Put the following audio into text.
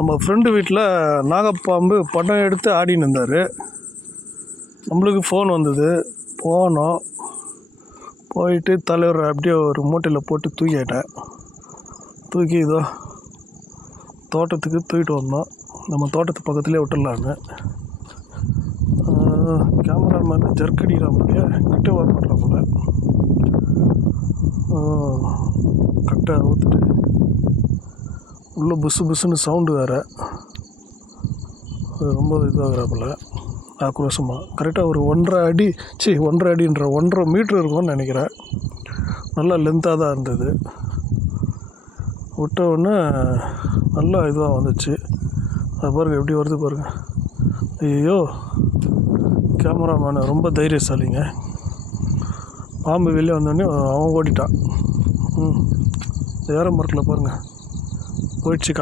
நம்ம ஃப்ரெண்டு வீட்டில் நாகப்பாம்பு படம் எடுத்து ஆடின்னு இருந்தார். நம்மளுக்கு ஃபோன் வந்தது. போனோம். போயிட்டு தலைவர் அப்படியே ஒரு மூட்டையில் போட்டு தூக்கிட்டேன். தூக்கி இதோ தோட்டத்துக்கு தூக்கிட்டு வந்தோம். நம்ம தோட்டத்து பக்கத்துலேயே விட்டுடலான்னு. கேமராமேன் ஜர்க்கடிக்கிறான் போலியே கிட்ட வர மாட்டான் போல கட்டை ஊற்றுட்டு உள்ளே புஸ்ஸு புஸ்ஸுன்னு சவுண்டு வேறு. அது ரொம்ப இதாகிறாப்புல. ஆக்ரோஷமாக கரெக்டாக ஒரு ஒன்றரை அடி சி ஒன்றரை அடின்ற ஒன்றரை மீட்ரு இருக்கும்னு நினைக்கிறேன். நல்லா லென்த்தாக தான் இருந்தது. விட்ட உடனே நல்லா இதுவாக வந்துச்சு. அது பாருங்கள் எப்படி வருது பாருங்கள் ஐயோ கேமராமேனு ரொம்ப தைரியசாலிங்க. பாம்பு வெளியே வந்தோடனே அவன் ஓடிட்டான். ம். ஏற மரத்தில் பாருங்கள் போயிடுச்சு